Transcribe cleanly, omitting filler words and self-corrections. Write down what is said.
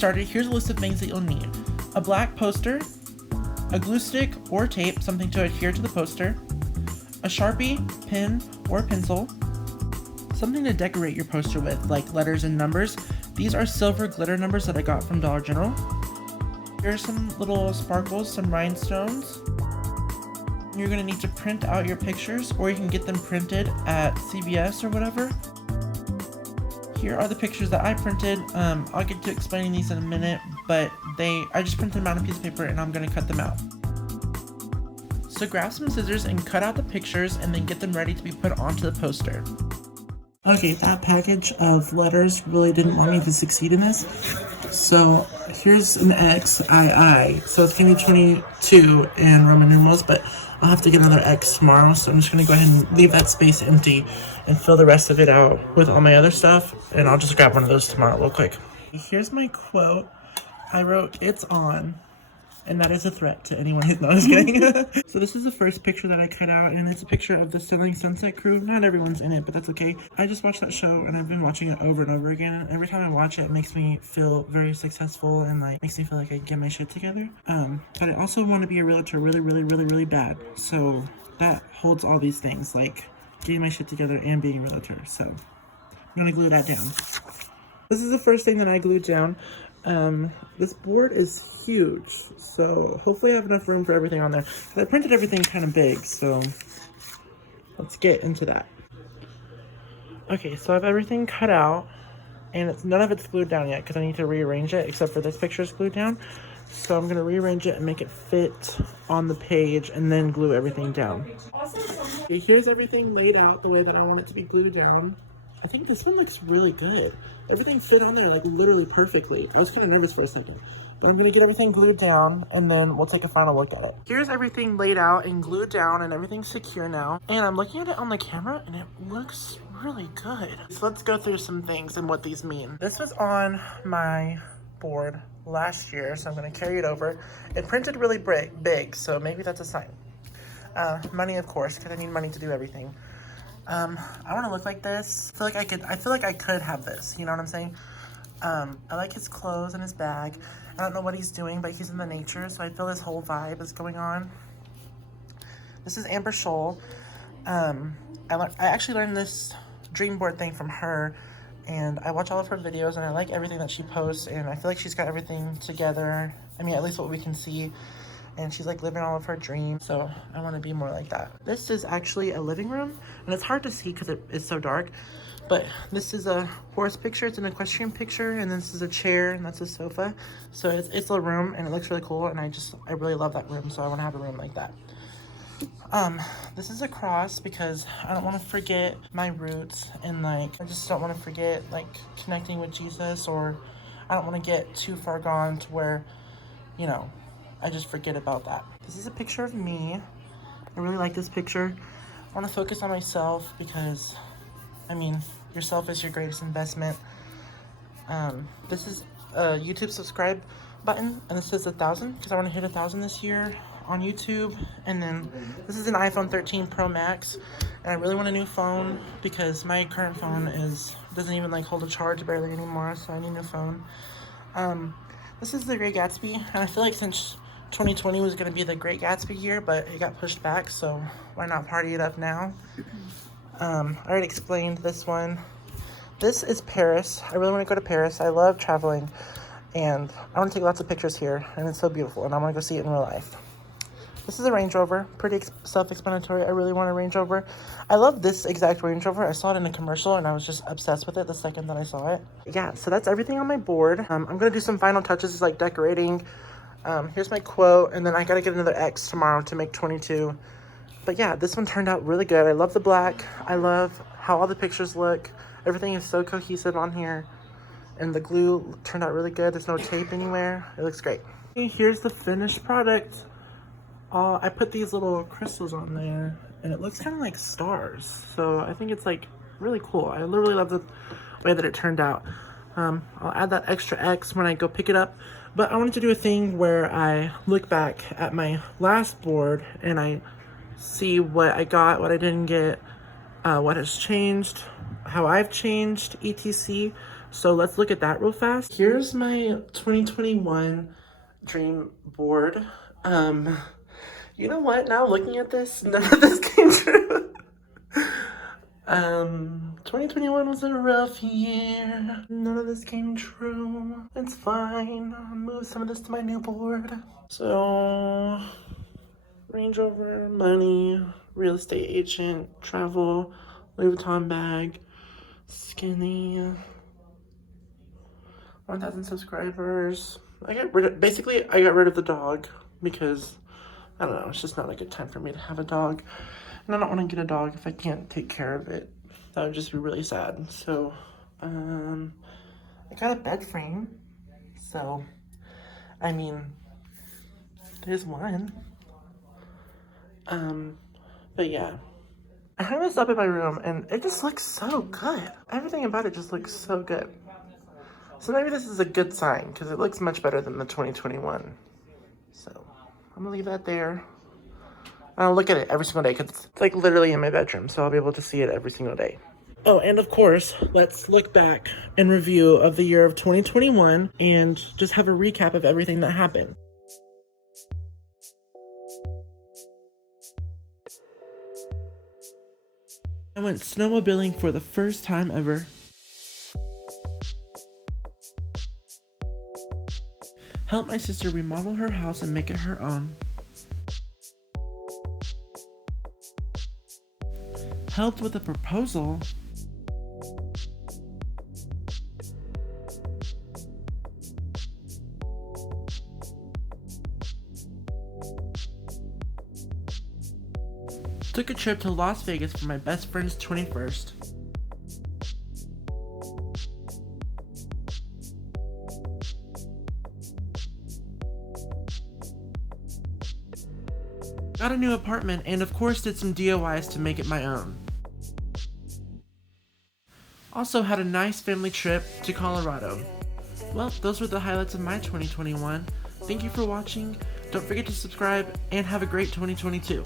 started, here's a list of things that you'll need. A black poster, a glue stick or tape, something to adhere to the poster, a Sharpie, pen, or pencil, something to decorate your poster with, like letters and numbers. These are silver glitter numbers that I got from Dollar General. Here are some little sparkles, some rhinestones. You're going to need to print out your pictures, or you can get them printed at CVS or whatever. Here are the pictures that I printed. I'll get to explaining these in a minute, but I just printed them out on a piece of paper and I'm going to cut them out. So grab some scissors and cut out the pictures and then get them ready to be put onto the poster. Okay, that package of letters really didn't want me to succeed in this. So here's an X, I. So it's going to be 22 in Roman numerals, but I'll have to get another X tomorrow. So I'm just going to go ahead and leave that space empty and fill the rest of it out with all my other stuff. And I'll just grab one of those tomorrow real quick. Here's my quote. I wrote, "It's on." And that is a threat to anyone who's not kidding. So this is the first picture that I cut out, and it's a picture of the Selling Sunset crew. Not everyone's in it, but that's okay. I just watched that show, and I've been watching it over and over again. And every time I watch it, it makes me feel very successful and like makes me feel like I can get my shit together. But I also want to be a realtor really bad. So that holds all these things, like getting my shit together and being a realtor. So I'm gonna glue that down. This is the first thing that I glued down. This board is huge, so hopefully I have enough room for everything on there. I printed everything kind of big, so let's get into that. Okay, so I have everything cut out, and none of it's glued down yet because I need to rearrange it, except for this picture is glued down. So I'm going to rearrange it and make it fit on the page and then glue everything down. Okay, here's everything laid out the way that I want it to be glued down. I think this one looks really good. Everything fit on there like literally perfectly. I was kind of nervous for a second, but I'm gonna get everything glued down and then we'll take a final look at it. Here's everything laid out and glued down and everything's secure now. And I'm looking at it on the camera and it looks really good. So let's go through some things and what these mean. This was on my board last year, so I'm gonna carry it over. It printed really big, so maybe that's a sign. Money, of course, because I need money to do everything. I want to look like this. I feel like I could have this, you know what I'm saying? I like his clothes and his bag. I don't know what he's doing, but he's in the nature, so I feel this whole vibe is going on. This is Amber Scholl. I actually learned this dream board thing from her, and I watch all of her videos, and I like everything that she posts, and I feel like she's got everything together. I mean, at least what we can see. And she's like living all of her dreams, so I want to be more like that. This is actually a living room, and it's hard to see because it is so dark, but this is a horse picture. It's an equestrian picture, and this is a chair, and that's a sofa. So it's a room, and it looks really cool, and I really love that room, so I want to have a room like that. This is a cross because I don't want to forget my roots, and like I just don't want to forget like connecting with Jesus, or I don't want to get too far gone to where, you know, I just forget about that. This is a picture of me. I really like this picture. I want to focus on myself because, I mean, yourself is your greatest investment. This is a YouTube subscribe button, and this says 1,000 because I want to hit 1,000 this year on YouTube. And then this is an iPhone 13 Pro Max, and I really want a new phone because my current phone doesn't even like hold a charge barely anymore, so I need a new phone. This is The Great Gatsby, and I feel like since 2020 was going to be the Great Gatsby year, but it got pushed back, so why not party it up now? I already explained this one. This is Paris. I really want to go to Paris. I love traveling, and I want to take lots of pictures here, and it's so beautiful, and I want to go see it in real life. This is a Range Rover. Pretty self-explanatory. I really want a Range Rover. I love this exact Range Rover. I saw it in a commercial, and I was just obsessed with it the second that I saw it. Yeah, so that's everything on my board. I'm going to do some final touches like decorating. Here's my quote, and then I gotta get another X tomorrow to make 22. But yeah, this one turned out really good. I love the black. I love how all the pictures look. Everything is so cohesive on here. And the glue turned out really good. There's no tape anywhere. It looks great. Okay, here's the finished product. I put these little crystals on there, and it looks kind of like stars. So I think it's like really cool. I literally love the way that it turned out. I'll add that extra X when I go pick it up. But I wanted to do a thing where I look back at my last board and I see what I got, what I didn't get, what has changed, how I've changed, etc. So let's look at that real fast. Here's my 2021 dream board. You know what? Now looking at this, none of this came true. 2021 was a rough year. None of this came true. It's fine. I'll move some of this to my new board. So, Range Rover, money, real estate agent, travel, Louis Vuitton bag, skinny, 1,000 subscribers. I got rid of the dog because, I don't know, it's just not a good time for me to have a dog. And I don't want to get a dog if I can't take care of it. That would just be really sad. So, I got a bed frame. So, I mean, there's one. But yeah. I hung this up in my room and it just looks so good. Everything about it just looks so good. So maybe this is a good sign because it looks much better than the 2021. So I'm gonna leave that there. I'll look at it every single day because it's like literally in my bedroom. So I'll be able to see it every single day. Oh, and of course, let's look back and review of the year of 2021 and just have a recap of everything that happened. I went snowmobiling for the first time ever. Helped my sister remodel her house and make it her own. Helped with a proposal. Took a trip to Las Vegas for my best friend's 21st. Got a new apartment and of course did some DIYs to make it my own. Also had a nice family trip to Colorado. Well, those were the highlights of my 2021. Thank you for watching. Don't forget to subscribe and have a great 2022.